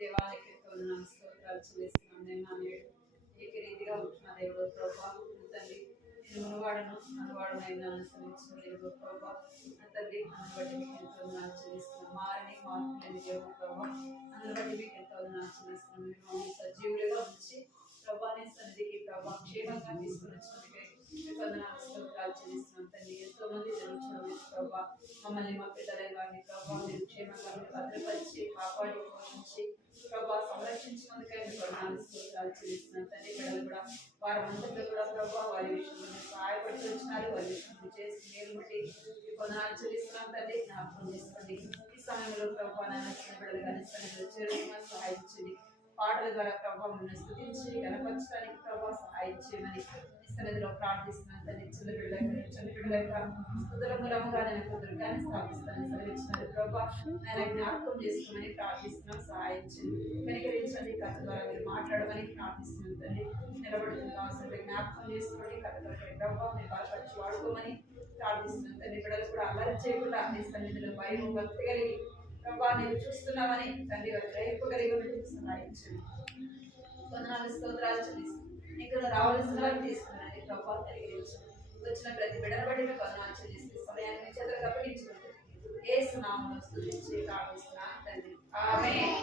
దేవానికి వందనాలు స్తోత్రాలు చెల్లిస్తున్నాం. నేను నేడు ఏకరీతిగా ఉంటున్న దేవుడు ప్రభా తండ్రి, నేను మునువాడను అనువాడనైనా అనుసరించిన దేవుడు ప్రభా తండ్రి, అందుని బట్టి మీకు ఎంతో వందనాలు చెల్లిస్తున్నాం. మారని మార్పు లేని దేవుడు ప్రభా, అందుని బట్టి మీకు ఎంతో వందనాలు చెల్లిస్తున్నాం. మీరు మమ్మల్ని సజీవులుగా ఉంచి ప్రభా నీ సన్నిధికి ప్రభా క్షేమంగా తీసుకుని వచ్చినందుకే మీకు వందనాలు స్తోత్రాలు చెల్లిస్తున్నాం. తండ్రి, ఎంతో మంది జరుగుతున్న ప్రభా మమ్మల్ని మా పిల్లలైన వారిని ప్రభా మీరు క్షేమంగా భద్రపరిచి కాపాడి పోషించి ప్రభా సంరక్షించినందుకే మీకు వందనాలు స్తోత్రాలు చెల్లిస్తున్నాం. తండ్రి, బిడ్డలు కూడా వారందరిలో కూడా ప్రభా వారి విషయంలో సహాయపడుతూ వచ్చినారు. వారి విషయంలో చేసి మేలు బట్టి మీకు వందనాలు చెల్లిస్తున్నాం. తండ్రి, జ్ఞాపకం చేసుకోండి. ఈ సమయంలో ప్రభా నాయన చిన్న బిడ్డలు కానీ సన్నిధిలో చేరుకున్న సహాయించండి. పాటల ద్వారా ప్రభావం స్థుతించి కనపరచడానికి ప్రభావ సహాయం చేయమని సన్నిధిలో ప్రార్థిస్తున్నాను. తండ్రి, చిన్న బిడ్డల సుదూరముగా నేను కుదురుగానే స్థాపిస్తాను సెలవిచ్చినారు ప్రభా. ఆయన జ్ఞాపకం చేసుకోమని ప్రార్థిస్తున్నాం. సహాయం చేయండి, కనికరించండి. కథ ద్వారా మీరు మాట్లాడమని ప్రార్థిస్తున్నాం. తండ్రి, నిలబడుతున్న అవసరం జ్ఞాపకం చేసుకోండి. కథ కొరకై ప్రభావం మీరు బలపరిచి వాడుకోమని ప్రార్థిస్తున్నాం. తండ్రి, బిడ్డలు కూడా అల్లరి చేయకుండా మీ సన్నిధిలో భయం భక్తి కలిగి ప్రభా నేను చూస్తున్నామని తండ్రి రేపు కలిగి సహాయించండి. వందనాలు స్తోత్రాలు చెల్లిస్తున్నాం. ఇక్కడ రావాల్సిన వారు తీసుకున్నాను ప్రభా కలిగించండి. వచ్చిన ప్రతి బిడ్డను బట్టి మీకు వందనాలు చెల్లిస్తే సమయాన్ని మీ చేతులకు అప్పగించుకుంటుంది. యేసు నామములో స్తుతించి ప్రార్థిస్తున్నాను తండ్రి, ఆమేన్.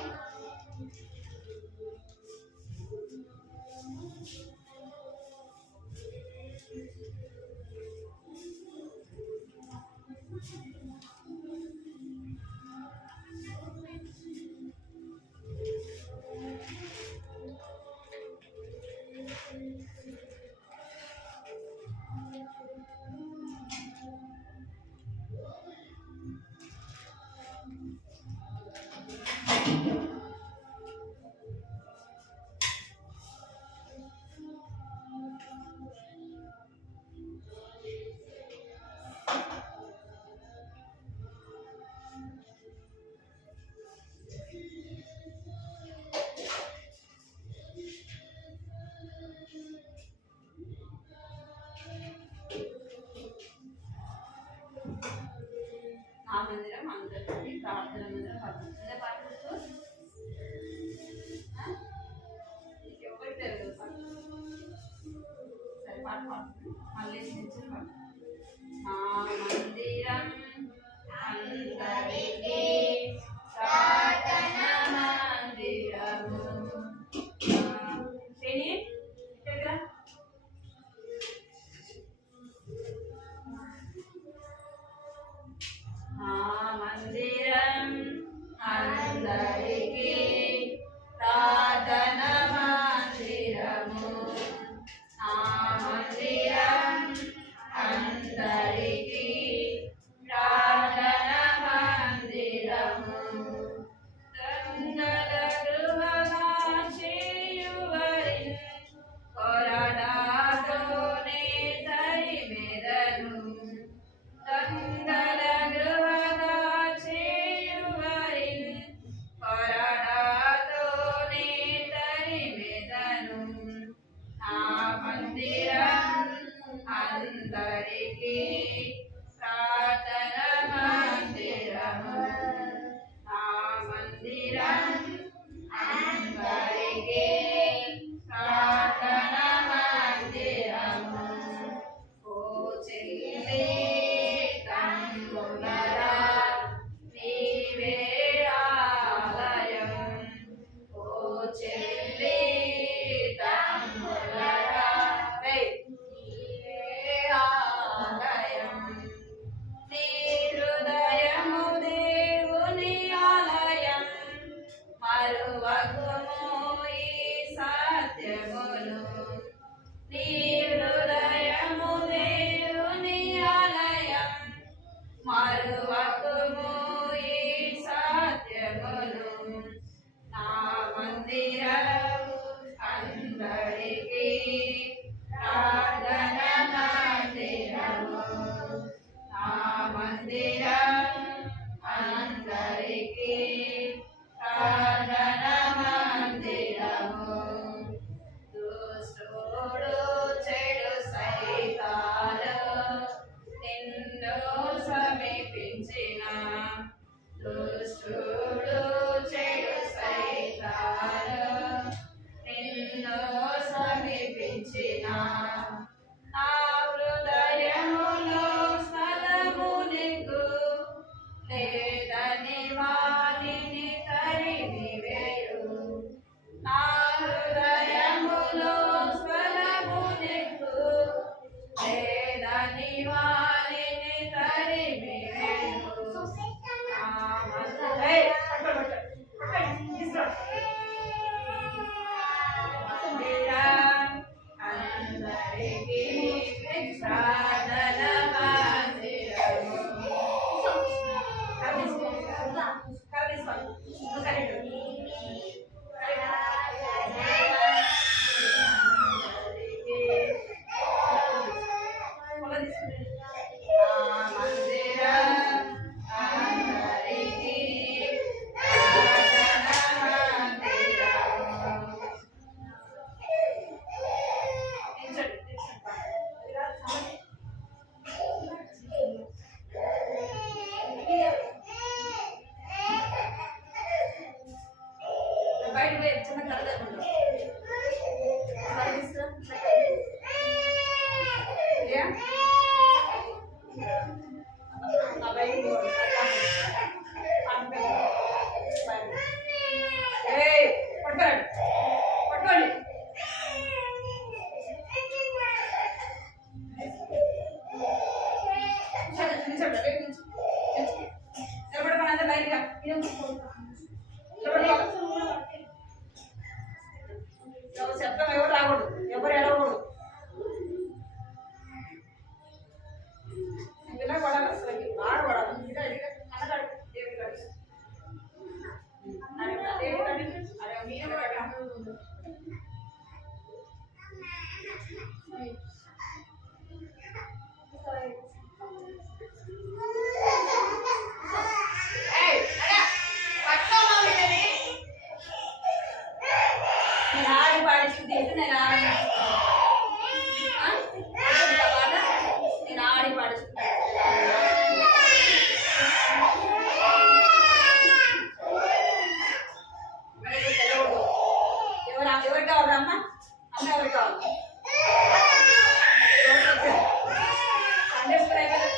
బయట పోయి చిన్న కథ లేకుండా పట్టుకోండి నిలబడమని అందరూ లైన్గా శబ్దం ఎవరు రాకూడదు, ఎవరు ఎడవకూడదు. ఇలా పడాలి, అసలు బాగా పడాలి. అన్నగాడు దేవుడి కాడు దేవుడి కాడు అదే మీరు నేను ఆడి పాడించుకుంటే నేను ఆడి నేను ఆడి పాడించుకుంటాను. ఎవరికి కావాలి అమ్మ? అమ్మ ఎవరికి కావాలి? సండే స్కూల్ అయిపోయింది.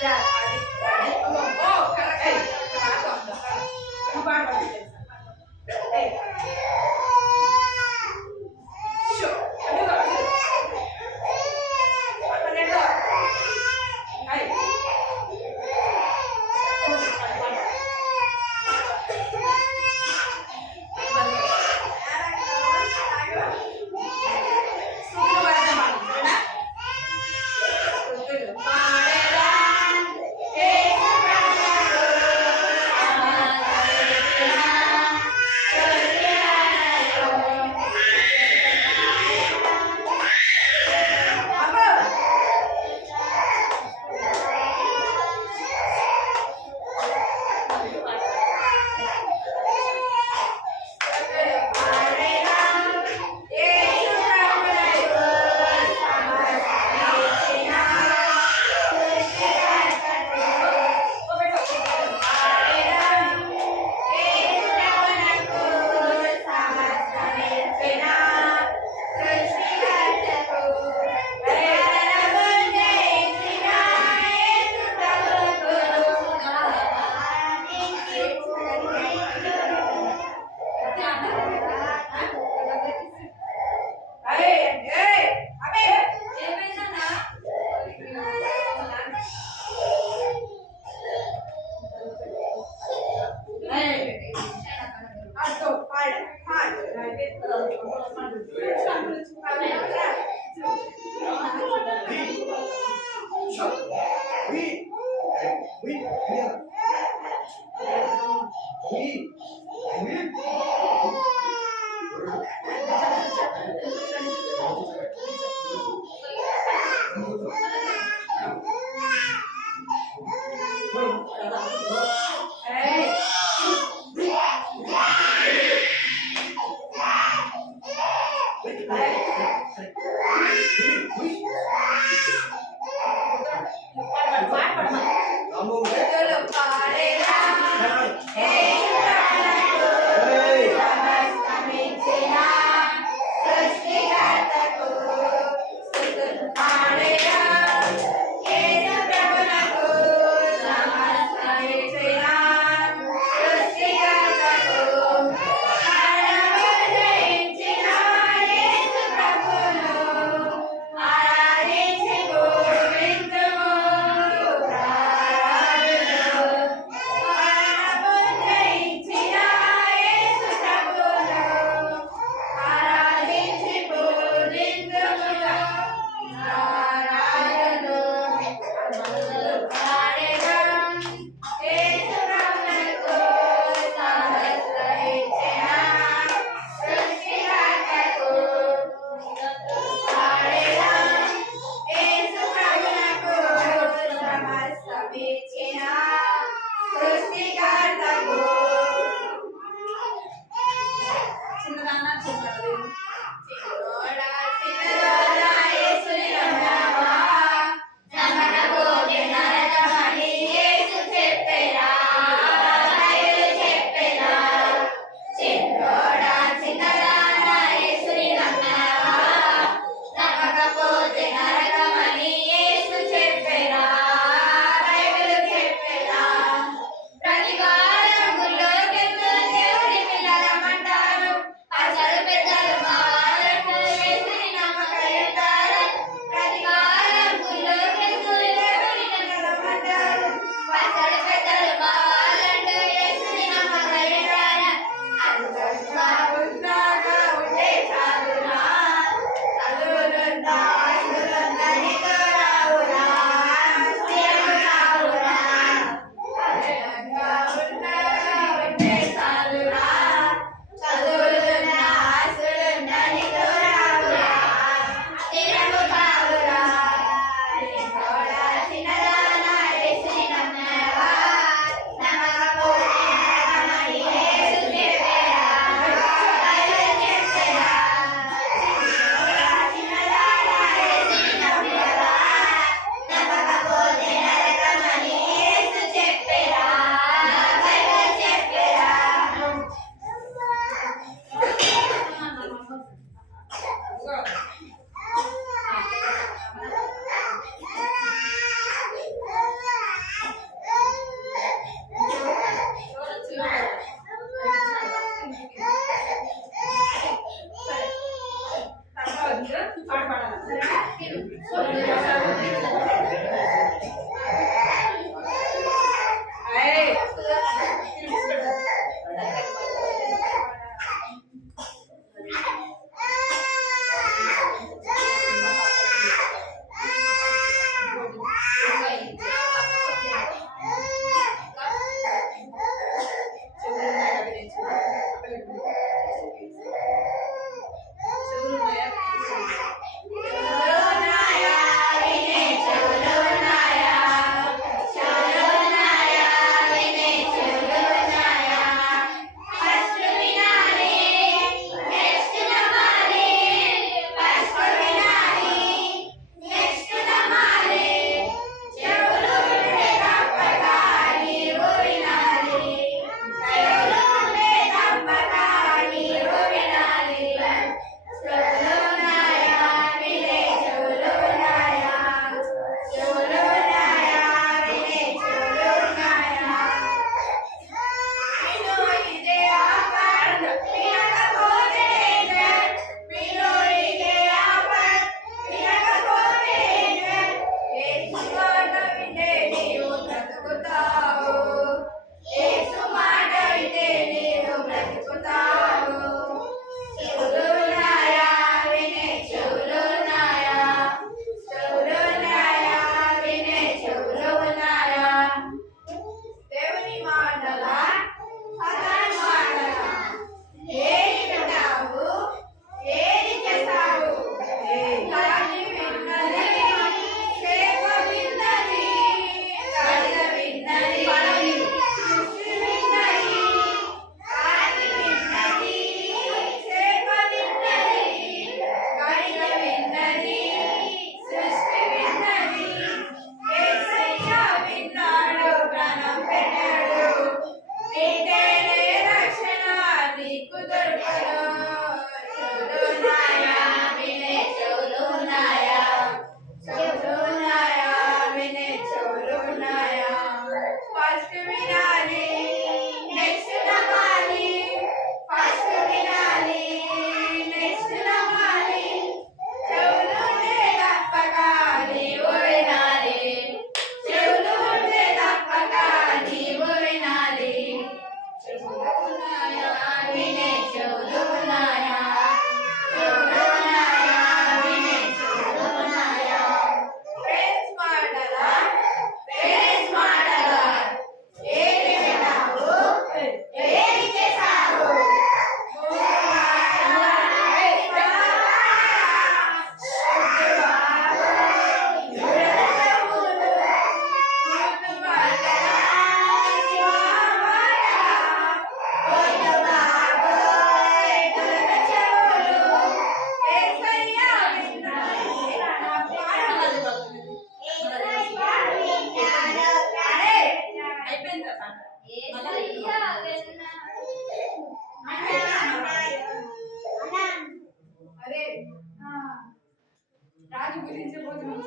గురించి భోజనం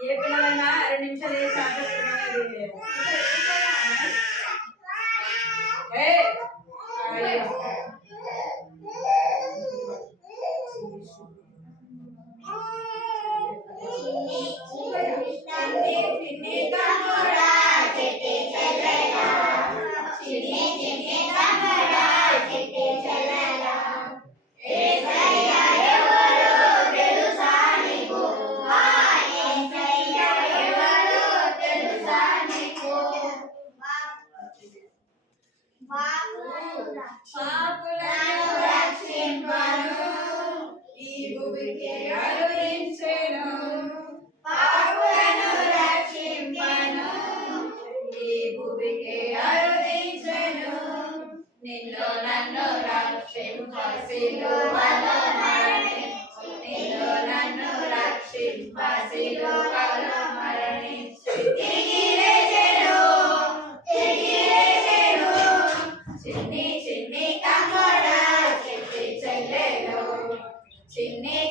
ఏ పిల్లలైనా 2 నిమిషాలు వేసి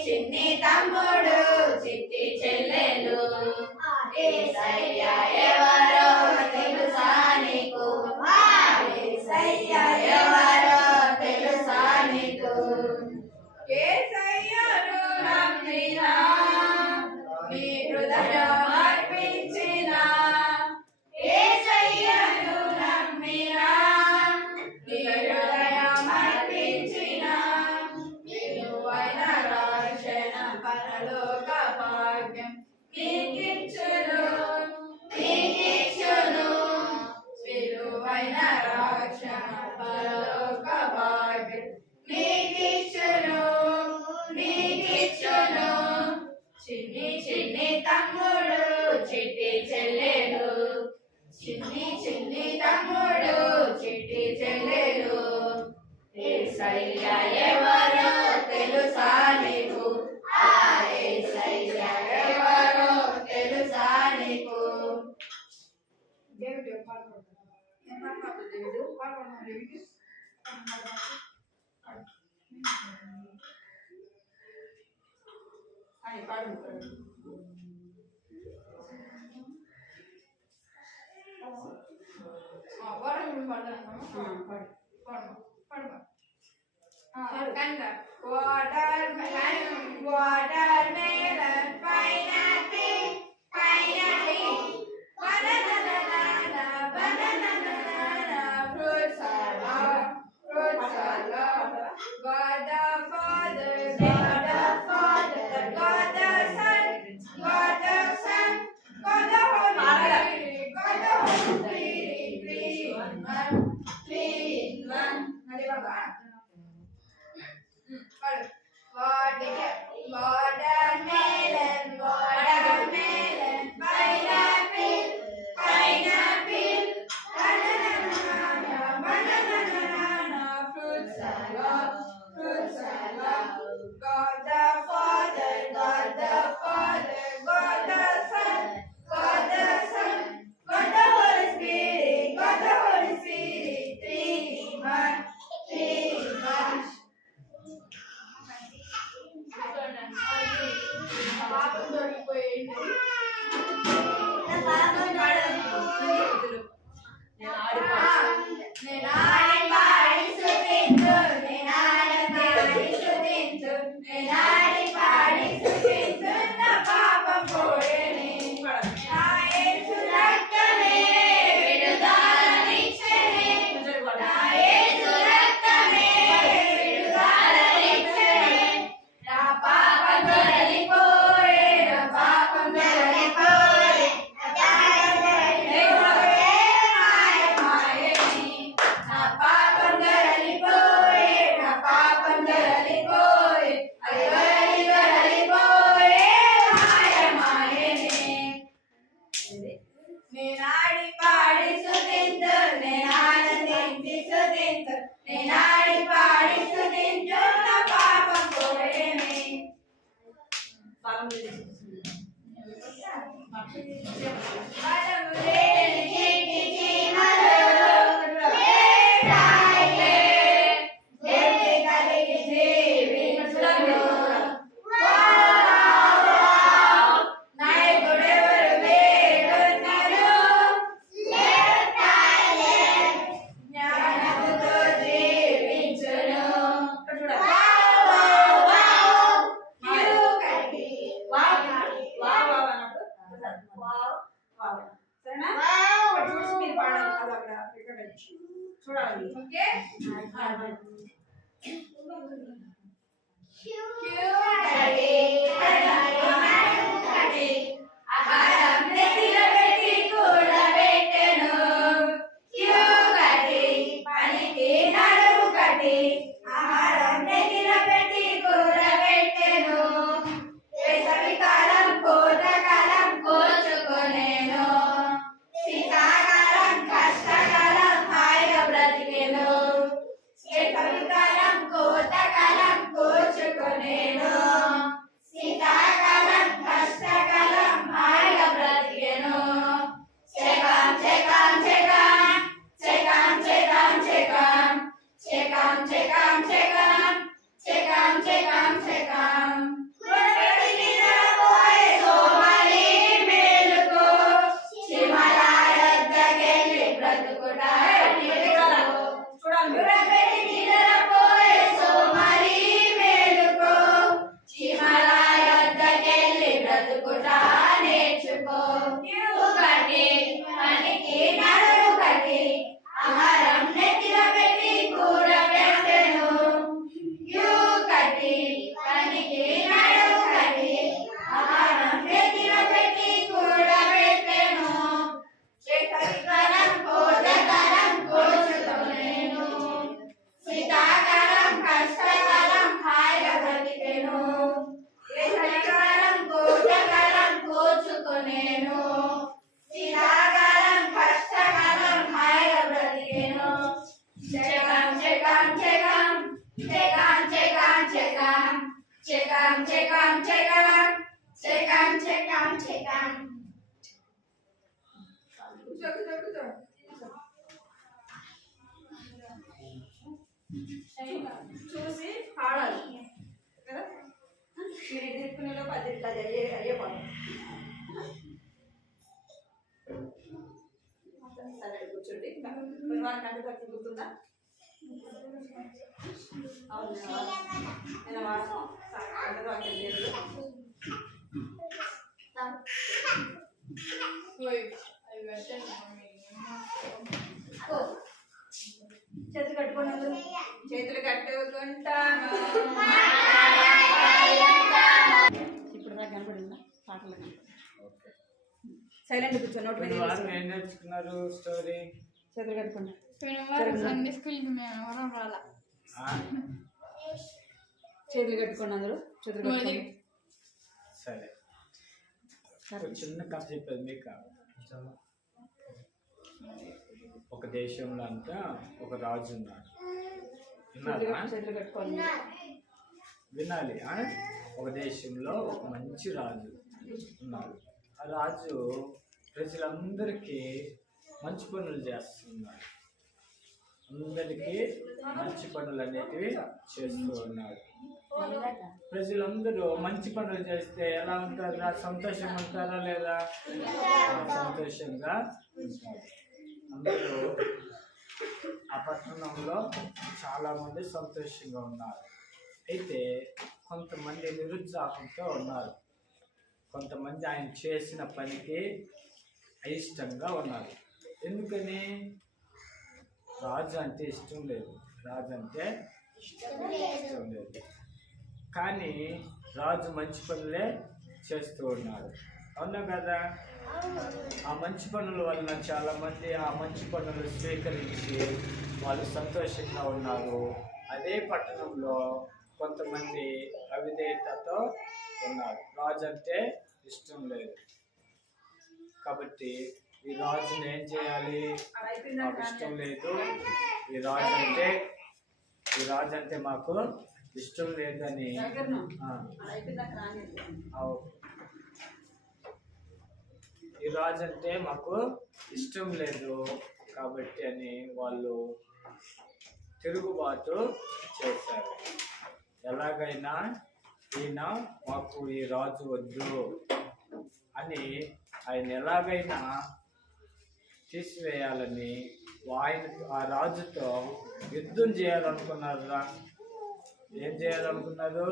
చిన్ని తమ్ముడు చిట్టి చెల్లెలు యేసయ్య ఎవరో తెలుసా నీకు యేసయ్య ఎవరో తెలుసా నీకు యేసయ్యను నమ్మినా నీ హృదయం అర్పించినా యేసయ్యను నమ్మినా నీ హృదయం అర్పించినా విలువైన రక్షణ పరలోక భాగ్యం నీకిచ్చును విలువైన రక్షణ పరలోక భాగ్యం నీకిచ్చును చిన్ని చిన్ని తమ్ముడు చిట్టి చెల్లెలు చిన్ని తమ్ముడు చిట్టి చెల్లెలు యేసయ్య ఎవరో తెలుసా నీకు యేసయ్య ఎవరో తెలుసా నీకు దేవుడు watermelon, pineapple, pineapple, banana, banana, fruits are love, fruits are love. God the Father, God the Father, God the Son, God the Son, God the Holy Spirit, God the Holy Spirit, three in one, three in one. Hare Baba. Watermelon, watermelon, pineapple, pineapple, banana, banana, fruits are love, fruits are love. God the Father, God the Father, God the Son, God the Son, God the Holy Spirit, God the Holy Spirit, three in one, three in one. పాపం దొరికిపోయింది నేను ఆడి పాడి సుతించు నేను ఆడి పాడి సుతించు నేను ఆడి పాడి సుతించు నా పాపం పోయేనే నా యేసు రక్తమే విడుదలనిచ్చెనే నా యేసు రక్తమే విడుదలనిచ్చెనే నా పాపం తొలగిపోయే నా పాపం తొలగిపోయే నా పాపం తొలగిపోయే నా పాపం తొలగిపోయే అది తొలగిపోయే మాయమాయనే నేను ఆడి పాడి సుతించు నేను ఆనందించి సుతించు నేను ఆడి పాడి సుతించు నా పాపం పోయేనే బలములేని చీటి చీమలు వేటాడే దేవుని కలిగి జీవించును నాయకుడెవరు వేడున్నారు జ్ఞానముతో జీవించును చూడాలి ఓకే ఆహారం నెత్తిన పెట్టి కూడబెట్టెను క్యూ కట్టి పనికి నడుము కట్టి ఆహారం నెత్తిన పెట్టి కూడబెట్టెను వేసవికాలం కోతకాలం కోచుకొనేను శీతాకాలం కష్టకాలం హాయిగా బ్రతికెను వేసవికాలం కోతకాలం కోచుకొనేను శీతాకాలం కష్టకాలం హాయిగా బ్రతికెను చెకాం చెకాం చెకాం చెకాం చెకాం చెకాం చెకాం చెకాం చెకాం చెకాం చెకాం చెకాం గురబెట్టి నిద్రపోయే సోమరి మేలుకో హిమాలయద్దకెళ్ళి బ్రతుకుట నేర్చుకో గురబెట్టి నిద్రపోయే సోమరి మేలుకో హిమాలయద్దకెళ్ళి బ్రతుకుట నేర్చుకో ఒకటి పనికి నడుము కట్టి ఆహారం నెత్తిన పెట్టి కూడబెట్టెను యూ కట్టి పనికి నడుము కట్టి ఆహారం నెత్తిన పెట్టి కూడబెట్టెను శీతాకాలం కోతకాలం కోచుకొనేను శీతాకాలం కష్టకాలం హాయిగా బ్రతికెను వేసవికాలం కోతకాలం కోచుకొనేను శీతాకాలం కష్టకాలం హాయిగా బ్రతికెను చెకాం చెకాం చెకాం చెకాం చెకాం చెకాం చెకాం చెకాం చెకాం చెకాం చెకాం చెకాం చూసి పాడాలి కదా మీరు ఎదుర్కొనేలో 10 ఇట్లా అయ్యే పని సరే కూర్చోండి వారికి అందుకు గుర్తుందా నేను వాడతాం అందరూ అక్కడ లేదు. చేతులు కట్టుకున్నందుకు చేతులు కట్టుకుంటాను. ఇప్పుడు దాకా కనపడిందా పాటలు సైలెంట్ కూర్చో నోట్ మీద ఏం నేర్చుకున్నారు స్టోరీ? చేతులు కట్టుకున్నా సండే స్కూల్కి మేము ఎవరం రాలా. చేతులు కట్టుకోండి అందరూ చేతులు కట్టుకోండి. సరే ఒక చిన్న కథ చెప్పేది మీకు. ఒక దేశంలో అంతా ఒక రాజు ఉన్నాడు. విన్నారా? చేతులు కట్టుకోండి. వినాలి. ఒక దేశంలో ఒక మంచి రాజు ఉన్నాడు. ఆ రాజు ప్రజలందరికీ మంచి పనులు చేస్తున్నాడు. అందరికీ మంచి పనులు అనేటివి చేస్తూ ఉన్నాడు. ప్రజలందరూ మంచి పనులు చేస్తే ఎలా ఉంటారా? సంతోషంగా ఉంటారా లేదా? సంతోషంగా ఉంటారు. అందరూ ఆ పట్టణంలో చాలా మంది సంతోషంగా ఉన్నారు. అయితే కొంతమంది నిరుత్సాహంతో ఉన్నారు. కొంతమంది ఆయన చేసిన పనికి అయిష్టంగా ఉన్నారు. ఎందుకని? రాజు అంటే ఇష్టం లేదు. రాజు అంటే ఇష్టం లేదు. కానీ రాజు మంచి పనులే చేస్తూ ఉన్నాడు. అవునా కదా? ఆ మంచి పనుల వలన చాలా మంది ఆ మంచి పనులు స్వీకరించి వాళ్ళు సంతోషంగా ఉన్నారు. అదే పట్టణంలో కొంతమంది అవిధేయతతో ఉన్నారు. రాజు అంటే ఇష్టం లేదు. కాబట్టి ఈ రాజుని ఏం చేయాలి? మాకు ఇష్టం లేదు, ఈ రాజు అంటే మాకు ఇష్టం లేదని ఈ రాజు అంటే మాకు ఇష్టం లేదు కాబట్టి అని వాళ్ళు తిరుగుబాటు చేశారు. ఎలాగైనా ఈయన మాకు ఈ రాజు వద్దు అని ఆయన ఎలాగైనా తీసివేయాలని ఆ రాజుతో యుద్ధం చేయాలనుకున్నారా? ఏం చేయాలనుకున్నారు?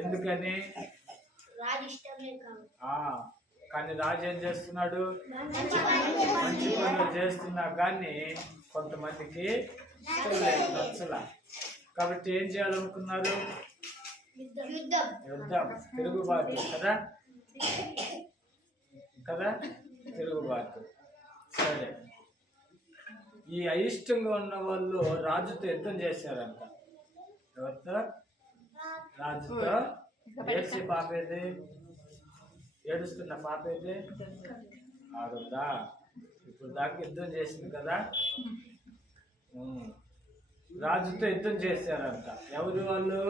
ఎందుకని? కానీ రాజు ఏం చేస్తున్నాడు? మంచి పనులు చేస్తున్నా కానీ కొంతమందికి ఇష్టం లేదు, నచ్చల. కాబట్టి ఏం చేయాలనుకున్నారు? యుద్ధం, తిరుగుబాటు కదా తిరుగుబాటు. సరే, ఈ అయిష్టంగా ఉన్న వాళ్ళు రాజుతో యుద్ధం చేశారంట. ఎవరితో? రాజుతో. ఏడ్చే పాపేది? ఏడుస్తున్న పాపేది? ఆడుందా? ఇప్పుడు దాకా యుద్ధం చేసింది కదా. రాజుతో యుద్ధం చేశారంట. ఎవరు వాళ్ళు?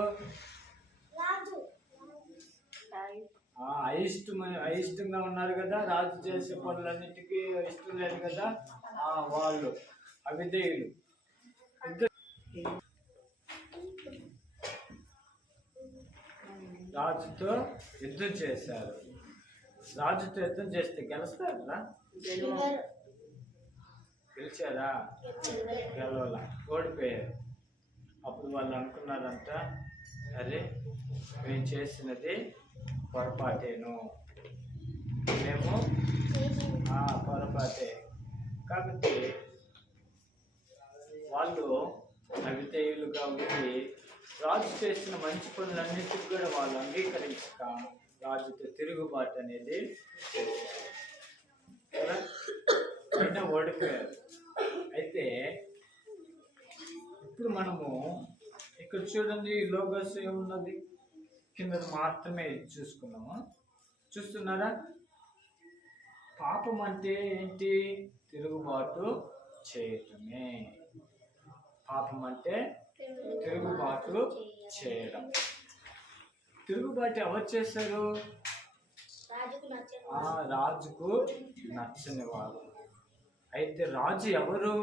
అయిష్టంగా ఉన్నారు కదా. రాజు చేసే పనులన్నిటికీ ఇష్టం లేదు కదా. వాళ్ళు అవిధేయులు. రాజుతో యుద్ధం చేశారు. రాజుతో యుద్ధం చేస్తే గెలుస్తారా? గెలిచారా? గెలవాల, ఓడిపోయారు. అప్పుడు వాళ్ళు అనుకున్నారంట, అరే మేము చేసినది పొరపాటేను, మేము పొరపాటే. కాబట్టి వాళ్ళు అవిధేయులుగా ఉండి రాజు చేసిన మంచి పనులన్నిటికీ కూడా వాళ్ళు అంగీకరించక రాజుతో తిరుగుబాటు అనేది చేశారు కదా. అయినా ఓడిపోయారు. అయితే ఇప్పుడు మనము ఇక్కడ చూడండి, ఈ లోగోస్ ఏమున్నది? కింద మాత్రమే చూసుకున్నాము. చూస్తున్నారా? పాపం అంటే ఏంటి? తిరుగుబాటు చేయటమే. పాపం అంటే తిరుగుబాటు చేయడం. తిరుగుబాటు ఎవరు చేశారు? రాజుకు నచ్చని వారు. అయితే రాజు ఎవరు?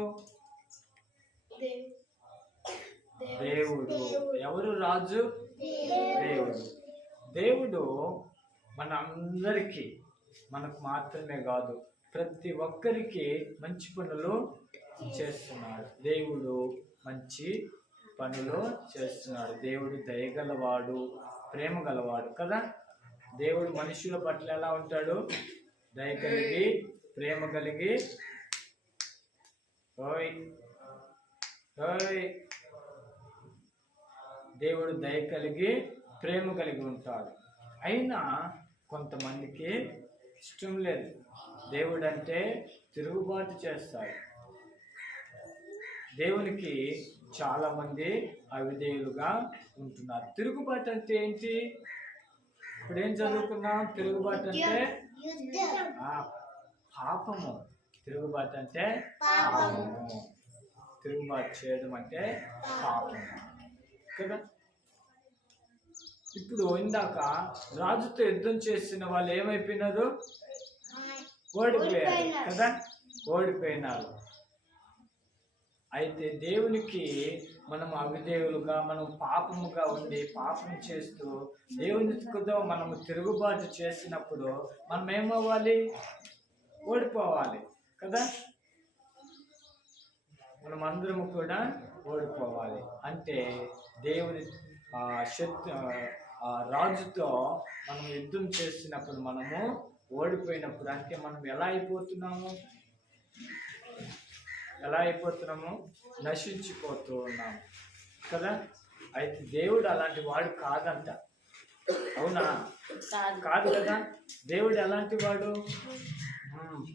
దేవుడు. ఎవరు రాజు? దేవుడు. దేవుడు మనందరికీ, మనకు మాత్రమే కాదు ప్రతి ఒక్కరికి మంచి పనులు చేస్తున్నాడు. దేవుడు మంచి పనులు చేస్తున్నాడు. దేవుడు దయగలవాడు, ప్రేమ గలవాడు కదా. దేవుడు మనుషుల పట్ల ఎలా ఉంటాడు? దయ కలిగి, ప్రేమ కలిగి, దేవుడు దయ కలిగి, ప్రేమ కలిగి ఉంటాడు. అయినా కొంతమందికి ఇష్టం లేదు. దేవుడు అంటే తిరుగుబాటు చేస్తాడు. దేవునికి చాలా మంది అవిధేయులుగా ఉంటున్నారు. తిరుగుబాటు అంటే ఏంటి? ఇప్పుడు ఏం చదువుకున్నాం? తిరుగుబాటు అంటే పాపము. తిరుగుబాటు అంటే పాపము. తిరుగుబాటు చేయడం అంటే పాపము కదా. ఇప్పుడు ఇందాక రాజుతో యుద్ధం చేసిన వాళ్ళు ఏమైపోయినారు? ఓడిపోయారు కదా, ఓడిపోయినారు. అయితే దేవునికి మనం అవిధేయులుగా, మనం పాపముగా ఉండి పాపం చేస్తూ దేవునితో మనము తిరుగుబాటు చేసినప్పుడు మనం ఏమవ్వాలి? ఓడిపోవాలి కదా. మనం అందరము కూడా ఓడిపోవాలి. అంటే దేవుని రాజుతో మనం యుద్ధం చేసినప్పుడు మనము ఓడిపోయినప్పుడు అంటే మనం ఎలా అయిపోతున్నాము? నశించిపోతూ ఉన్నాము కదా. అయితే దేవుడు అలాంటి వాడు కాదంట. అవునా? కాదు కదా. దేవుడు ఎలాంటి వాడు?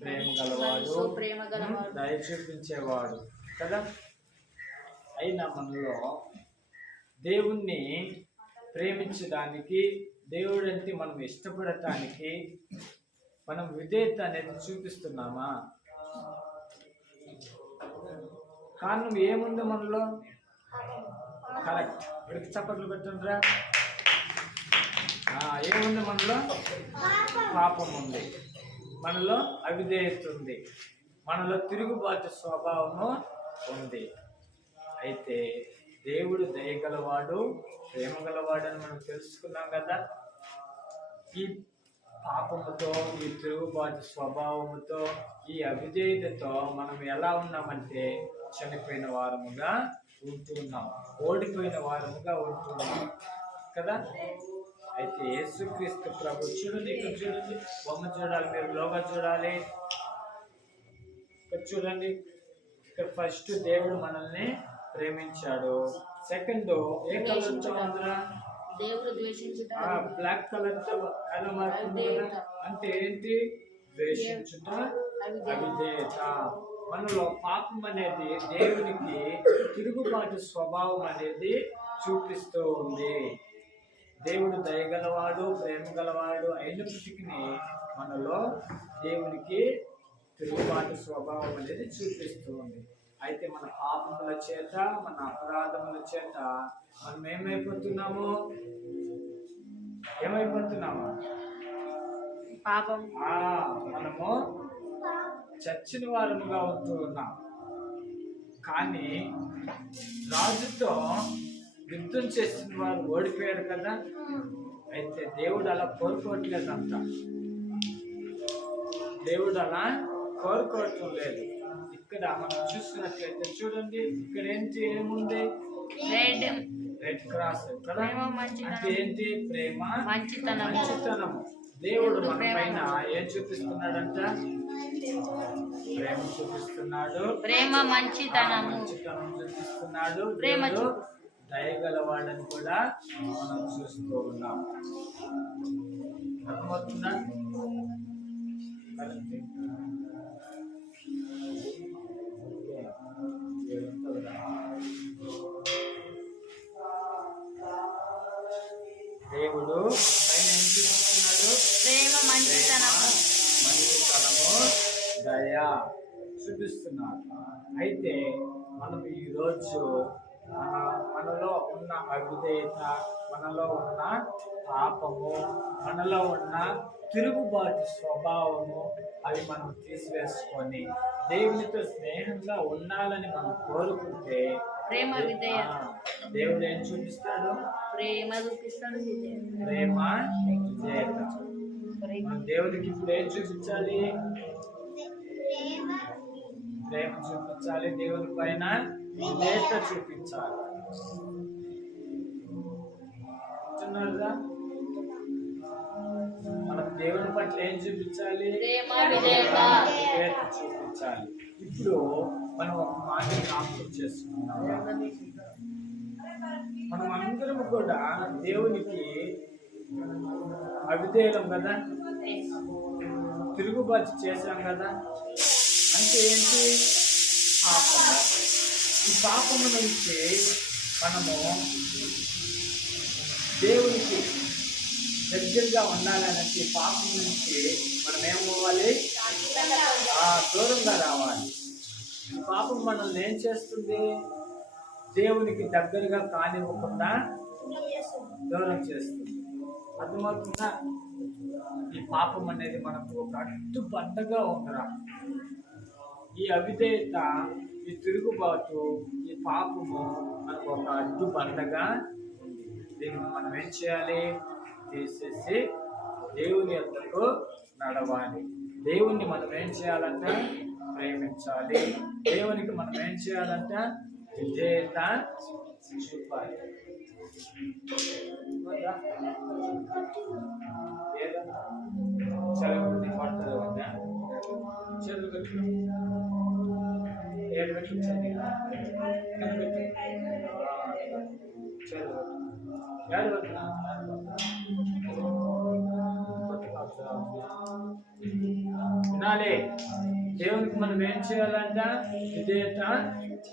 ప్రేమ గలవాడు, దయ చూపించేవాడు కదా. అయినా మనలో దేవుణ్ణి ప్రేమించడానికి, దేవుడు అంటే మనం ఇష్టపడటానికి మనం విధేయత అనేది చూపిస్తున్నామా? కారణం ఏముంది మనలో? కరెక్ట్. ఇక్కడికి చప్పట్లు పెట్టండిరా. ఏముంది మనలో? పాపం ఉంది, మనలో అవిధేయత ఉంది, మనలో తిరుగుబాటు స్వభావము ఉంది. అయితే దేవుడు దయగలవాడు, ప్రేమ గలవాడు అని మనం తెలుసుకున్నాం కదా. ఈ పాపముతో, ఈ తిరుగుబాటు స్వభావముతో, ఈ అవిధేయతతో మనం ఎలా ఉన్నామంటే చనిపోయిన వారముగా ఉంటున్నాం, ఓడిపోయిన వారముగా ఉంటున్నాం కదా. అయితే యేసుక్రీస్తు ప్రభు చూడండి, ఇక్కడ చూడండి, బొమ్మ చూడాలి, మీరు లోగా చూడాలి. ఇక్కడ చూడండి, ఇక్కడ ఫస్ట్ దేవుడు మనల్ని ప్రేమించాడు. సెకండ్ ఏ కలర్ చదువురా? దేవుడు ద్వేషించుట, బ్లాక్ కలర్ తో అంటే ఏంటి? ద్వేషించుట, అవిధేయత. మనలో పాపం అనేది దేవునికి తిరుగుబాటు స్వభావం అనేది చూపిస్తూ ఉంది. దేవుడు దయగలవాడు, ప్రేమ గలవాడు అయినప్పటికీ మనలో దేవునికి తిరుగుబాటు స్వభావం అనేది చూపిస్తూ ఉంది. అయితే మన పాపముల చేత, మన అపరాధముల చేత మనం ఏమైపోతున్నాము? పాపం. మనము చచ్చిన వారముగా ఉంటూ ఉన్నాం. కానీ రాజుతో యుద్ధం చేసిన వారు ఓడిపోయారు కదా. అయితే దేవుడు అలా కోరుకోవట్లేదంట. దేవుడు అలా కోరుకోవటం లేదు. ఇక్కడ మనం చూసినట్లయితే చూడండి, ఇక్కడ ఏముంది? రెడ్ క్రాస్ కదా. అంటే ఏంటి? ప్రేమ, మంచితనము. దేవుడు మన పైన ఏం చూపిస్తున్నాడంట? ప్రేమ చూపిస్తున్నాడు, మంచితనం చూపిస్తున్నాడు. దేవుడు దయగలవాడని కూడా మనం చూస్తూ ఉన్నాం. అర్థమవుతుందా? దేవుడు పైన ఏం చూపిస్తున్నాడు? ప్రేమ, మంచితనము, దయ చూపిస్తున్నాడు. అయితే మనం ఈరోజు మనలో ఉన్న అవిధేయత, మనలో ఉన్న పాపము, మనలో ఉన్న తిరుగుబాటు స్వభావము అవి మనం తీసివేసుకొని దేవునితో స్నేహంగా ఉండాలని మనం కోరుకుంటే దేవుడు ఏం చూపిస్తాడు? ప్రేమ చూపిస్తాడు, ప్రేమ, విధేయత. మన దేవుడికి ఇప్పుడు ఏం చూపించాలి? ప్రేమ చూపించాలి. దేవుని పైన విధేయత చూపించాలి. చెప్తున్నారుగా, మనం దేవుని పట్ల ఏం చూపించాలి? విధేయత చూపించాలి. ఇప్పుడు మనం ఒక మాట జ్ఞాపకం చేసుకున్నాం. మనం అందరం కూడా దేవునికి అవిధేయులం కదా, తిరుగుబాటు చేశాం కదా. అంటే ఏంటి? పాపము. ఈ పాపము నుంచి మనము దేవునికి దగ్గరగా ఉండాలనంటే పాపం నుంచి మనం ఏమవ్వాలి? దూరంగా రావాలి. ఈ పాపం మనల్ని ఏం చేస్తుంది? దేవునికి దగ్గరగా కానివ్వకుండా దూరం చేస్తుంది. అర్థమవుతుందా? ఈ పాపం అనేది మనకు ఒక అడ్డుబండగా ఉందిరా. ఈ అవిధేయత, ఈ తిరుగుబాటు, ఈ పాపము మనకు ఒక అడ్డుబండగా ఉంది. దీనికి మనం ఏం చేయాలి? తీసేసి దేవుని యొద్దకు నడవాలి. దేవుణ్ణి మనం ఏం చేయాలంట? ప్రేమించాలి. దేవునికి మనం ఏం చేయాలంట? విధేయత చూపాలి. చదువుకుంటే పడుతుంది కదా, చదువుకుంటు ఏడు పెట్టు, చదువు వినాలి. దేవునికి మనం ఏం చేయాలంట? విధేయత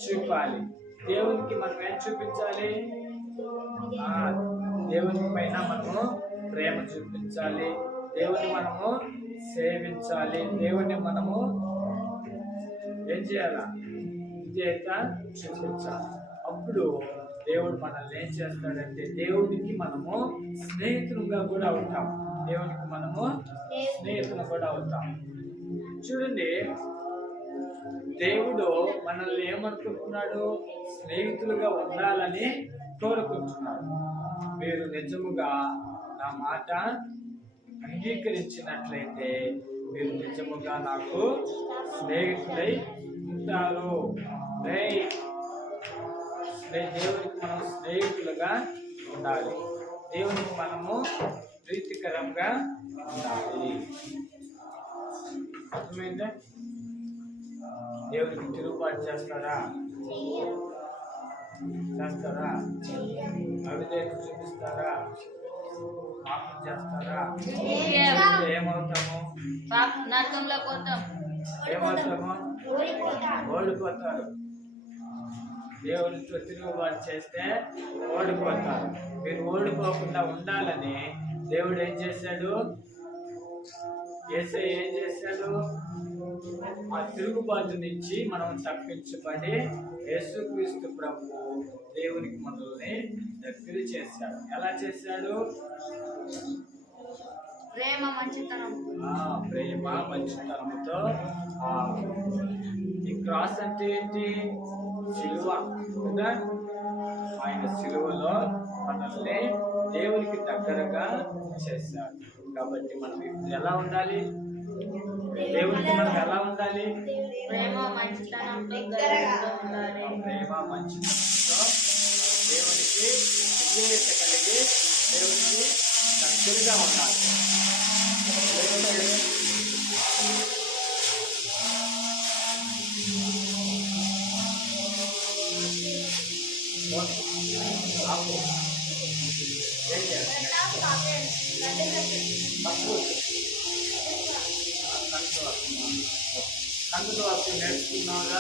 చూపాలి. దేవునికి మనం ఏం చూపించాలి? దేవుని పైన మనము ప్రేమ చూపించాలి. దేవుని మనము సేవించాలి. దేవుని మనము ఏం చేయాలా? విధేయత చూపించాలి. అప్పుడు దేవుడు మనల్ని ఏం చేస్తాడంటే దేవుడికి మనము స్నేహితులుగా కూడా అవుతాం. దేవునికి మనము స్నేహితులు కూడా అవుతాం. చూడండి, దేవుడు మనల్ని ఏమనుకుంటున్నాడు? స్నేహితులుగా ఉండాలని కోరుకుంటున్నాడు. మీరు నిజముగా నా మాట అంగీకరించినట్లయితే మీరు నిజముగా నాకు స్నేహితులై ఉంటారు. దేవునికి మనం స్నేహితులుగా ఉండాలి. దేవునికి మనము ప్రీతికరంగా ఉండాలి. అర్థమైందా? దేవునికి తిరుగుబాటు చేస్తారా? అవిధేయత చూపిస్తారా? పాపం చేస్తారా? ఏమవుతాము? ఏమవుతాము? ఓడిపోతారు. దేవునితో తిరుగుబాటు చేస్తే ఓడిపోతారు. మీరు ఓడిపోకుండా ఉండాలని దేవుడు ఏం చేశాడు? యేసయ్య ఏం చేశాడు? ఆ తిరుగుబాటు నుంచి మనం తప్పించబడి యేసుక్రీస్తు ప్రభువు దేవునికి మనల్ని దగ్గర చేశాడు. ఎలా చేశాడు? ప్రేమ మంచితనంతో. ఈ క్రాస్ అంటే ఏంటి? సిలువ కదా. ఆయన సిలువలో మనల్ని దేవునికి దగ్గరగా చేశాడు. కాబట్టి మనం ఎలా ఉండాలి? దేవునికి మనం ఎలా ఉండాలి? ప్రేమ మంచితనంతో దేవునికి విధేయత కలిగి దేవునికి దగ్గరగా ఉండాలి. కందులో అప్పుడు నేర్చుకున్నావుగా.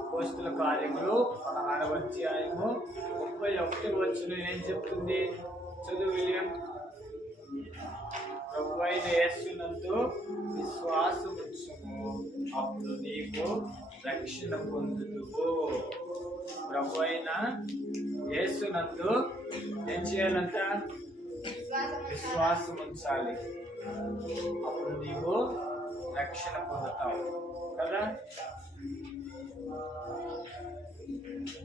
అపోస్తలుల కార్యములు 16వ అధ్యాయము 31వ వచనం ఏం చెప్తుంది? చదువు విలియం. ప్రభువైన యేసునందు విశ్వాసముంచుము, అప్పుడు నీవు రక్షణ పొందుదువు. ప్రభువైన యేసునందు ఏం చేయాలంట? విశ్వాసం ఉంచాలి. అప్పుడు నీవు రక్షణ పొందుతావు కదా.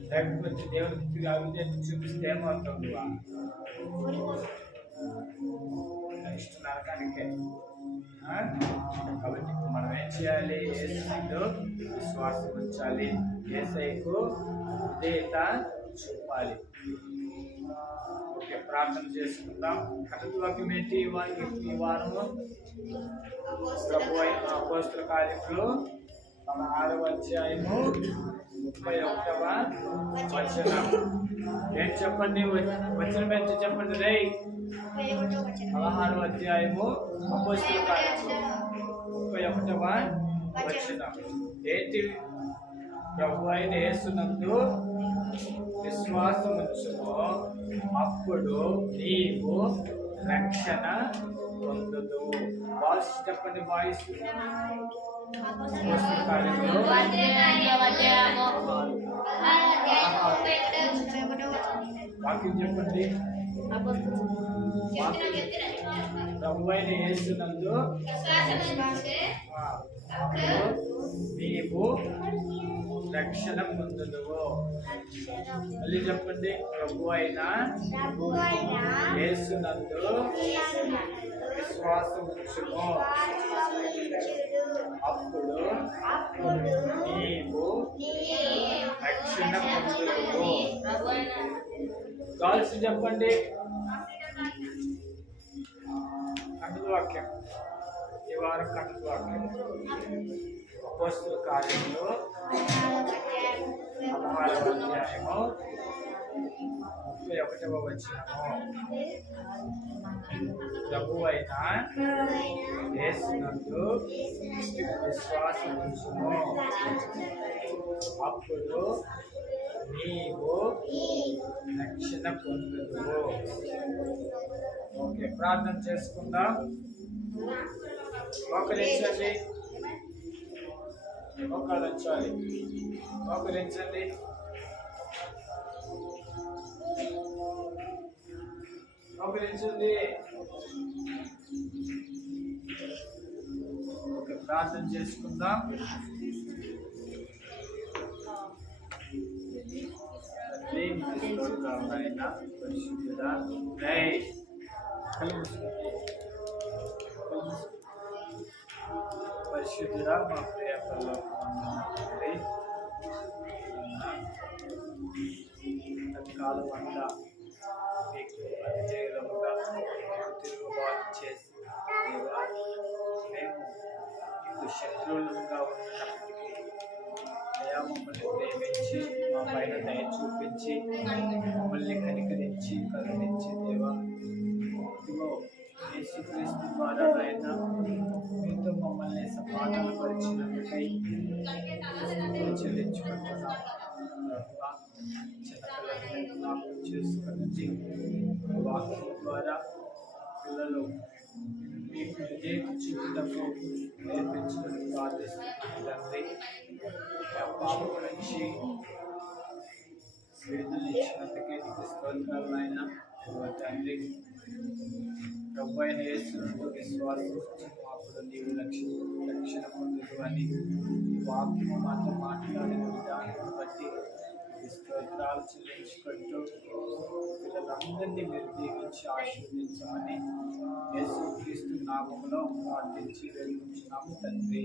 లేకపోతే దేవుడికి అవిధేయత చూపిస్తే ఏమవుతుంది? నెక్స్ట్ నరకానికే. కాబట్టి మనం ఏం చేయాలి? యేసునందు విశ్వాసం ఉంచాలి, యేసయ్యకు విధేయత చూపాలి. ఓకే, ప్రార్థన చేసుకుందాం. కథల వాక్యం ఏంటి ఈ వారము? అపోస్తల కార్యములు 16వ అధ్యాయము 31వ వచనం. ఏం చెప్పండి? వచనం ఏంటి చెప్పండి రే. 16వ అధ్యాయము అపోస్తల కార్యములు 31వ వచనం. ఏంటి? ప్రభు అయిన యేసునందు విశ్వాసం ఉంచుము, అప్పుడు నీవు రక్షణ పొందుదు. బాయ్స్ చెప్పండి. బాయ్స్ వాక్యం చెప్పండి. ప్రభు అయిన యేసునందు నీవు రక్షణ పొందుదువు. మళ్ళీ చెప్పండి. ప్రభు అయిన యేసునందు విశ్వాసం ఉంచుము, అప్పుడు నీవు రక్షణ పొందుదువు. కాల్సి చెప్పండి. కన్నడ వాక్యం ఈ వారం కన్నడ వాక్యం అపోస్తల కార్యములు 16వ అధ్యాయము 31వ వచనము. ప్రభువైన యేసునందు విశ్వాసం ఉంచుము, అప్పుడు నీవు రక్షణ పొందుదువు. ఓకే, ప్రార్థన చేసుకుందాం. మోకరించండి, మోకరించాలి, మోకరించండి. మోకరించండి. ఓకే, ప్రార్థన చేసుకుందాం. పరిశుద్ధుడా, మా ప్రియ కాలం అంతా మీకు అధ్యయనముగా తిరుగుబాటు చేసి దేవా, మేము ఇప్పుడు శత్రువులుగా ఉన్నప్పటికీ దయా మమ్మల్ని ప్రేమించి మా పైన దయ చూపించి మమ్మల్ని కనికరించి కరుణించి దేవా, ఇదిగో యేసుక్రీస్తు ద్వారా ఆయన మీతో మమ్మల్ని సమాధానపరిచినందుకై చెల్లించుకుంటున్నాం. చిన్నపిల్లలని జ్ఞాపకం చేసుకొని వాక్యం ద్వారా పిల్లలు మీకు విధేయత చూపుటకు నేర్పించడం ప్రార్థిస్తున్నాను తండ్రి. పాపం నుంచి విడుదల ఇచ్చినందుకే నీకు స్తోత్రాలు నాయన. తండ్రి, ప్రభు అయిన యేసునందు విశ్వాసం అప్పుడు నీవు రక్షణ పొందుతూ అని వాక్యము మాతో మాట్లాడిన విధానం బట్టి స్తోత్రాలు చెల్లించుకుంటూ పిల్లలందరినీ మీరు దీవించి ఆశీర్వదించమని యేసుక్రీస్తు నామములో ప్రార్థించి వేడుకుంటున్నాము తండ్రి.